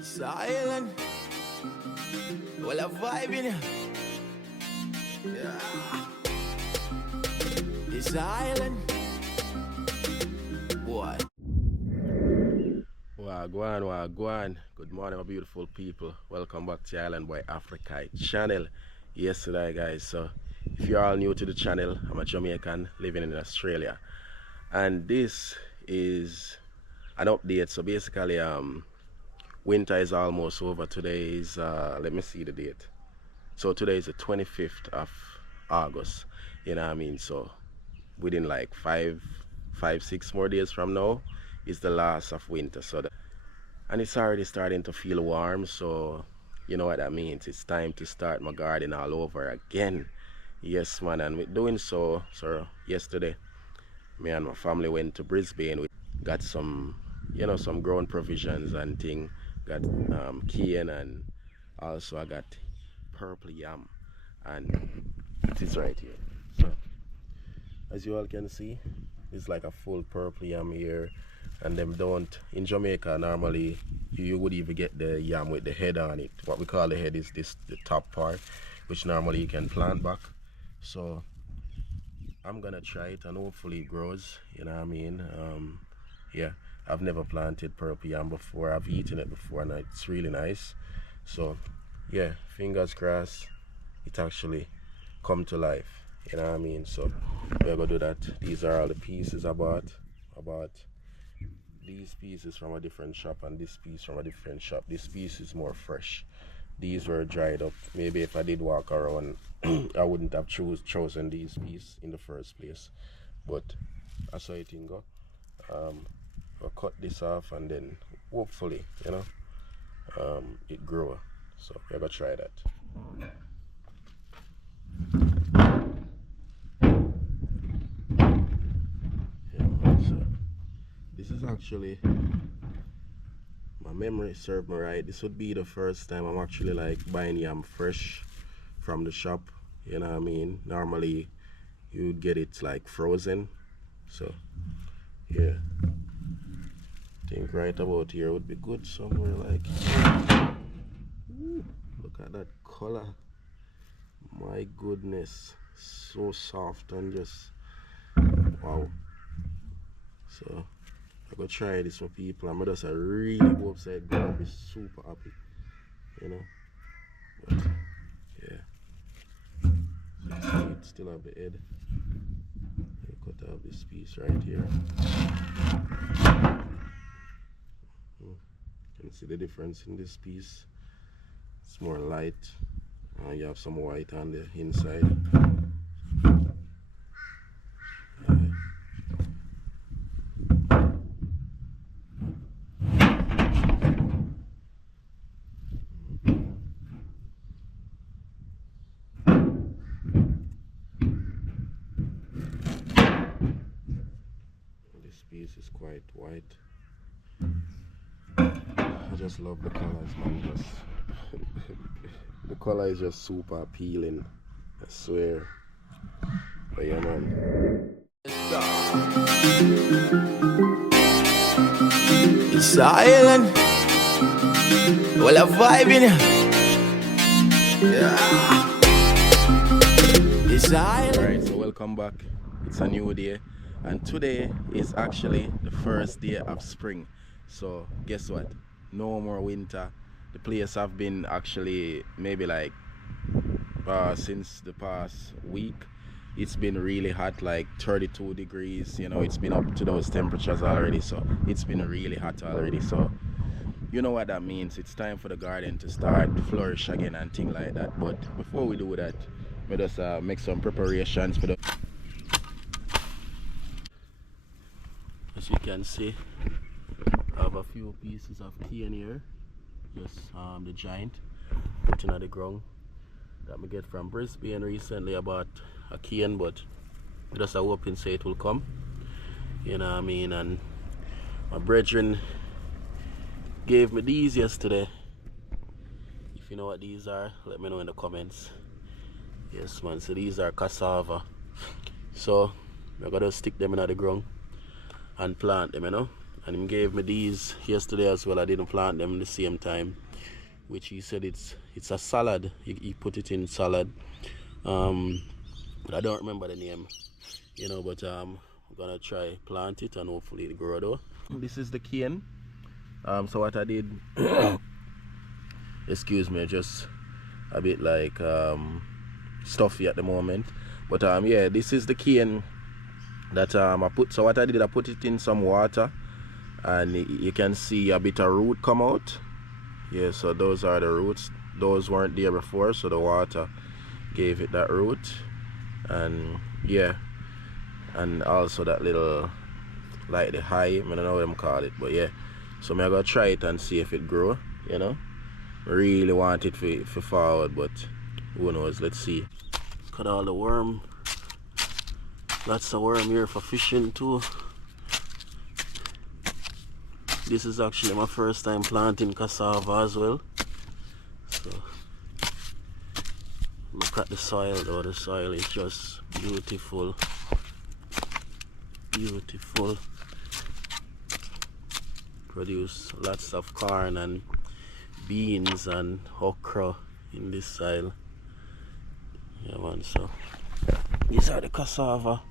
It's island. Well, a vibe in here. Yeah. It's island. Boy. Wagwan, wagwan. Good morning, my beautiful people. Welcome back to Island Boy Africa channel. Yesterday, guys. So, if you're all new to the channel, I'm a Jamaican living in Australia, and this is an update. So basically, winter is almost over. Today is let me see the date. So today is the 25th of August. You know what I mean? So within like five, 6 more days from now is the last of winter. And it's already starting to feel warm. So you know what that means. It's time to start my garden all over again. Yes, man. And with doing so, yesterday, me and my family went to Brisbane. We got some, some grown provisions and thing. Got cane, and also I got purple yam, and it is right here. So as you all can see, it's like a full purple yam here, and them don't in Jamaica normally you would even get the yam with the head on it. What we call the head is the top part, which normally you can plant back. So I'm gonna try it and hopefully it grows, you know what I mean. Yeah, I've never planted purple yam before. I've eaten it before and it's really nice. So yeah, fingers crossed it actually come to life, you know what I mean. So we're gonna do that. These are all the pieces I bought. These pieces from a different shop and this piece from a different shop. This piece is more fresh. These were dried up. Maybe if I did walk around I wouldn't have chosen these pieces in the first place, but I saw it in go. I'll cut this off and then hopefully it grow. So we're gonna try that. So this is actually, my memory served me right, this would be the first time I'm actually like buying yam fresh from the shop, you know what I mean. Normally you would get it like frozen. So yeah, I think right about here would be good somewhere like, ooh, look at that color, my goodness, so soft and just wow. So I'm gonna try this for people. I'm just really go upside down. I'll be super happy, you know. But yeah, so you see it still have the head. I cut out this piece right here. You can see the difference in this piece. It's more light. You have some white on the inside. This piece is quite white. I just love the colors, man. Just the color is just super appealing, I swear. But yeah, man. It's island. Well, a vibe in here. Yeah. It's island. Alright, so welcome back. It's a new day, and today is actually the first day of spring. So guess what? No more winter. The place have been actually maybe like since the past week, it's been really hot, like 32 degrees, it's been up to those temperatures already. So it's been really hot already. So you know what that means. It's time for the garden to start flourish again and things like that. But before we do that, let us make some preparations for the, as you can see, I have a few pieces of cane here, just the giant putting on the ground that me get from Brisbane recently. I bought a cane, but just a hoping say it will come, you know what I mean. And my brethren gave me these yesterday. If you know what these are, let me know in the comments. Yes, man. So these are cassava. So we're gonna stick them in the ground and plant them, And he gave me these yesterday as well. I didn't plant them the same time, which he said it's a salad. He put it in salad. But I don't remember the name, you know, but I'm gonna try plant it and hopefully it grow though. This is the cane. So what I did, excuse me, just a bit like stuffy at the moment, but yeah, this is the cane that I put. So what I did, I put it in some water and you can see a bit of root come out. Yeah, so those are the roots. Those weren't there before, so the water gave it that root. And yeah, and also that little, like the high, I don't know what them call it, but yeah. So I'm gonna try it and see if it grow, you know. Really want it for forward, but who knows, let's see. Look at all the worm. Lots of worm here for fishing too. This is actually my first time planting cassava as well. So look at the soil though, the soil is just beautiful. Beautiful. Produce lots of corn and beans and okra in this soil. Yeah man, so these are the cassava.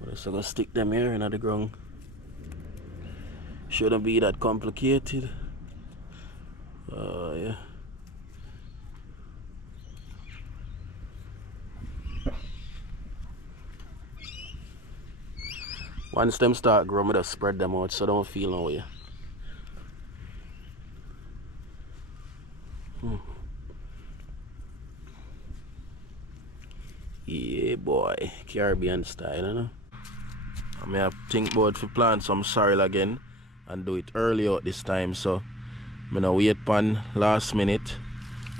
But I'm just gonna stick them here in the ground. Shouldn't be that complicated. Yeah. Once them start growing, I just spread them out so I don't feel no way. Yeah boy, Caribbean style, you know. I may have think about to plant some sorrel again and do it early out this time, so I'm gonna wait upon last minute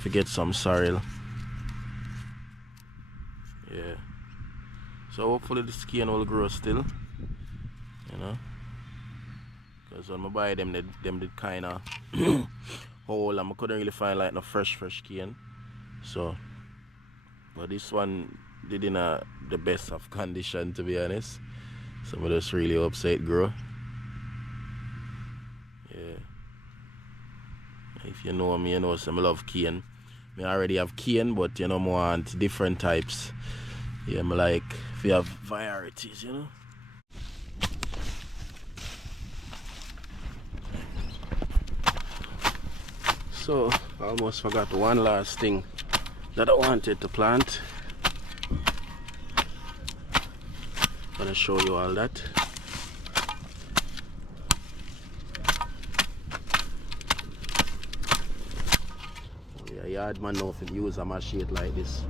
to get some sorrel. Yeah. So hopefully the skin will grow still, you know. Because when I buy them, them did kinda whole and I couldn't really find like no fresh cane. So but this one did in the best of condition, to be honest. So I just really hope so it grow. Yeah. If you know me, you know some love cane. I already have cane, but you know I want different types. Yeah, I like if you have varieties, you know. So I almost forgot one last thing that I wanted to plant. I'm gonna show you all that. Yeah, yard man know if you use a machete like this.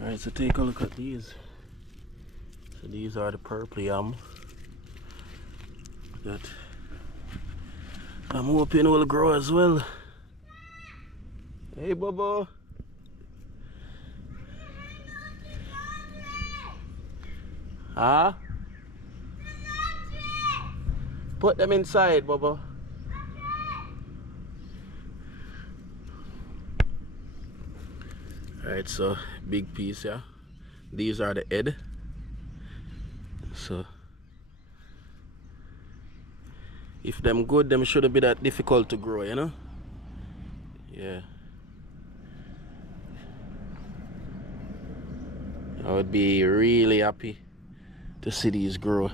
Alright, so take a look at these. So these are the purple yam that I'm hoping will grow as well. Hey Bobo. Huh? Put them inside, Bobo. Alright, so big piece, yeah. These are the head. So if them good, them shouldn't be that difficult to grow, you know? Yeah. I would be really happy to see these grow.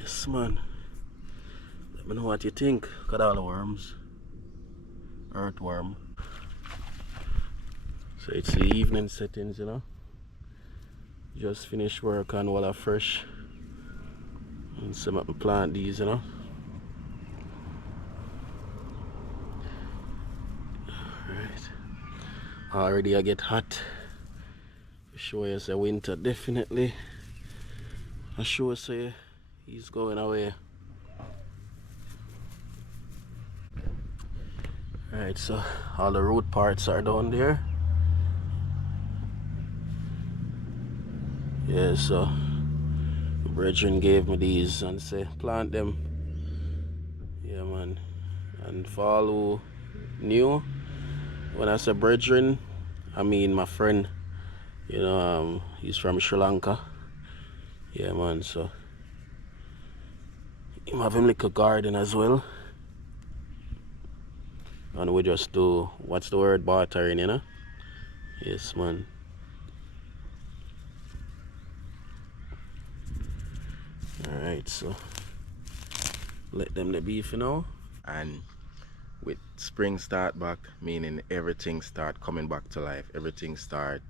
Yes, man. Let me know what you think. Look at all the worms. Earthworm. So it's the evening settings, you know. Just finished work on while I'm fresh. And some of my plant these, you know. Alright. Already I get hot. For sure it's a winter, definitely. I sure say he's going away. Alright, so all the root parts are down there. Yeah, so brethren gave me these and say plant them. Yeah, man. And for all who new, when I say brethren, I mean my friend. You know, he's from Sri Lanka. Yeah, man, so him have him like a garden as well. And we just do, what's the word, bartering, you know? Yes, man. Alright, so let them the beef, you know. And with spring start back, meaning everything start coming back to life. Everything start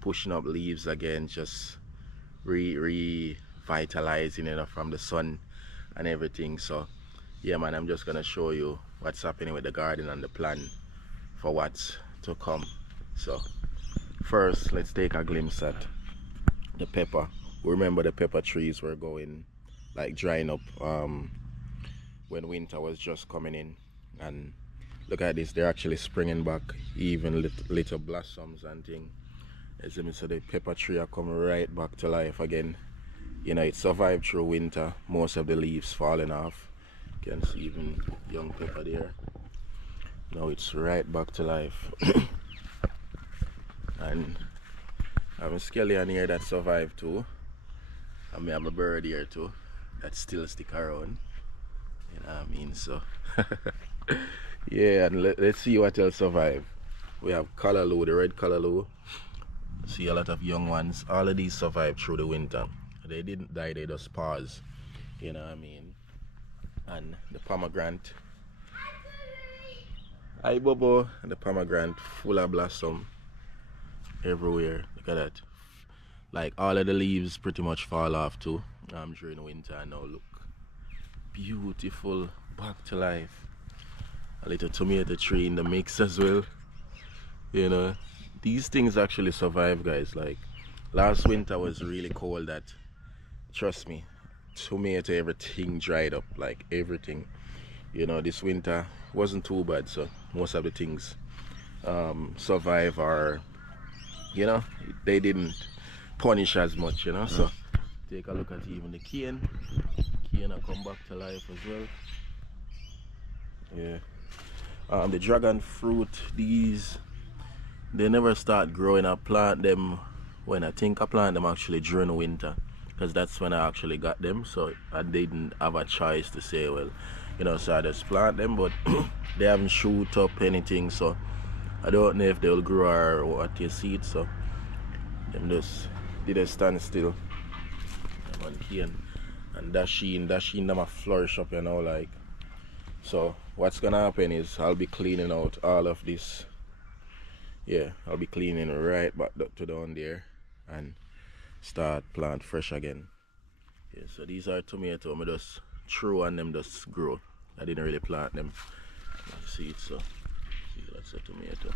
pushing up leaves again, just revitalizing, you know, from the sun and everything. So yeah, man, I'm just gonna show you what's happening with the garden and the plan for what's to come. So first, let's take a glimpse at the pepper. Remember, the pepper trees were going like drying up when winter was just coming in, and look at this, they're actually springing back, even little blossoms and thing. As you see, the pepper tree are coming right back to life again. You know, it survived through winter, most of the leaves falling off. You can see even young pepper there. Now it's right back to life. And I have a scallion here that survived too. And I have a bird here too that still stick around. You know what I mean? So yeah, and let's see what else survive. We have callaloo, the red callaloo. See a lot of young ones. All of these survived through the winter. They didn't die, they just paused. You know what I mean? And the pomegranate. Hi Bobo. And the pomegranate full of blossom everywhere. Look at that. Like all of the leaves pretty much fall off too. During the winter. And now look. Beautiful. Back to life. A little tomato tree in the mix as well. You know, these things actually survive, guys. Like last winter was really cold, that trust me, tomato, everything dried up, like everything. You know, this winter wasn't too bad, so most of the things survive, or you know, they didn't punish as much, you know. So take a look at even the cane will come back to life as well. Yeah. The dragon fruit, these, they never start growing. I plant them when I think I plant them actually during the winter, because that's when I actually got them. So I didn't have a choice to say, well, you know, so I just plant them, but they haven't shoot up anything, so I don't know if they'll grow or what you see it. So them just did a stand still. And cane and dasheen them a flourish up, you know, like. So what's gonna happen is I'll be cleaning out all of this. Yeah, I'll be cleaning right back to down there and start plant fresh again. Yeah, so these are tomato. I just threw and them just grow. I didn't really plant them. You see it, so see, that's a tomato.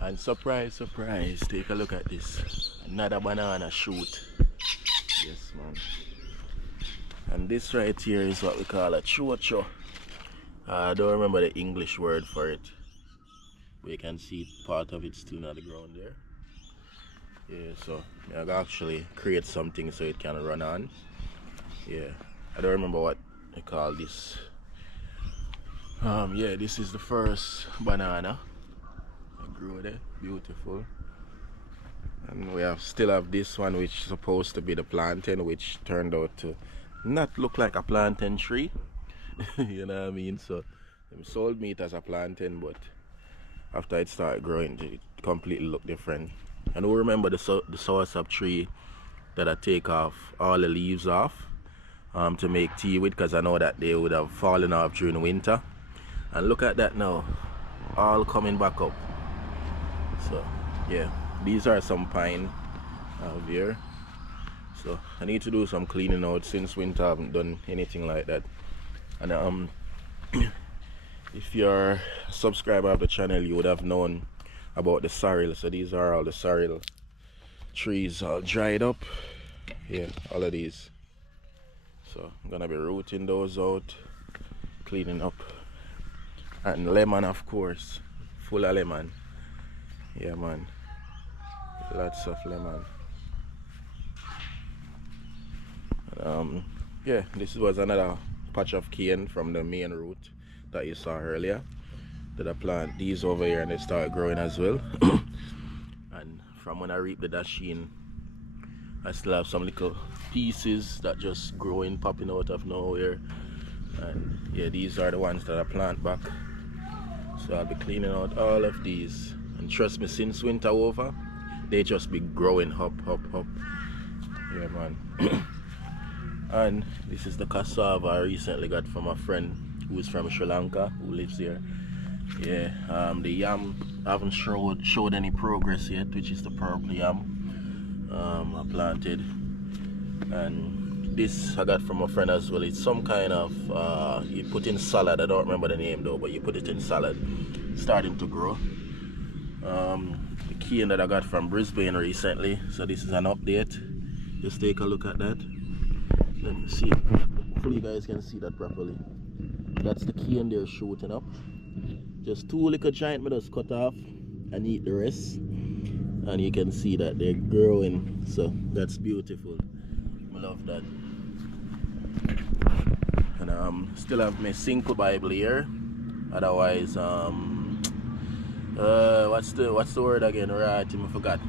And surprise, surprise, take a look at this. Another banana shoot. Yes, man. And this right here is what we call a chocho. I don't remember the English word for it. We can see part of it still on the ground there. Yeah, so I actually create something so it can run on. Yeah, I don't remember what I call this. Yeah, this is the first banana I grew there. Beautiful. And we still have this one, which is supposed to be the plantain, which turned out to not look like a plantain tree. You know what I mean? So they sold me it as a plantain, but after it started growing, it completely looked different. And we remember the soursop tree that I take off all the leaves off to make tea with, because I know that they would have fallen off during winter. And look at that now, all coming back up. So yeah, these are some pine out here. So I need to do some cleaning out since winter. I haven't done anything like that. And if you're a subscriber of the channel, you would have known about the sorrel. So these are all the sorrel trees all dried up. Yeah, all of these. So I'm gonna be rooting those out, cleaning up. And lemon, of course, full of lemon. Yeah, man, lots of lemon. Yeah, this was another patch of cane from the main root that you saw earlier. That I plant these over here and they start growing as well. And from when I reap the dasheen, I still have some little pieces that just growing, popping out of nowhere. And yeah, these are the ones that I plant back. So I'll be cleaning out all of these. And trust me, since winter over, they just be growing up. Yeah, man. And this is the cassava I recently got from a friend who is from Sri Lanka, who lives here. Yeah, the yam I haven't showed any progress yet, which is the purple yam I planted. And this I got from a friend as well. It's some kind of you put in salad. I don't remember the name though, but you put it in salad. It's starting to grow. The cane that I got from Brisbane recently. So this is an update. Just take a look at that. Let me see. Hopefully you guys can see that properly. That's the cane they're shooting up. Just two little giant just cut off and eat the rest. And you can see that they're growing. So that's beautiful. I love that. And still have my single Bible here. Otherwise, what's the word again? Right, I forgot.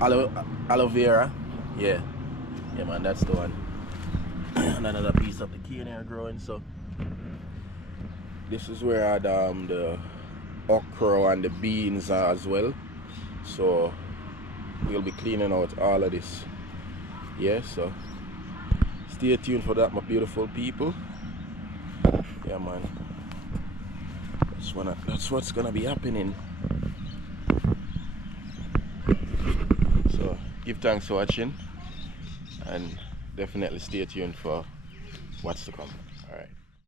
Aloe vera. Yeah, man, that's the one. And another piece of the cane here growing. So this is where I had the okra and the beans as well. So we'll be cleaning out all of this. Yeah, so stay tuned for that, my beautiful people. Yeah, man, that's what's gonna be happening. So give thanks for watching and definitely stay tuned for what's to come. All right.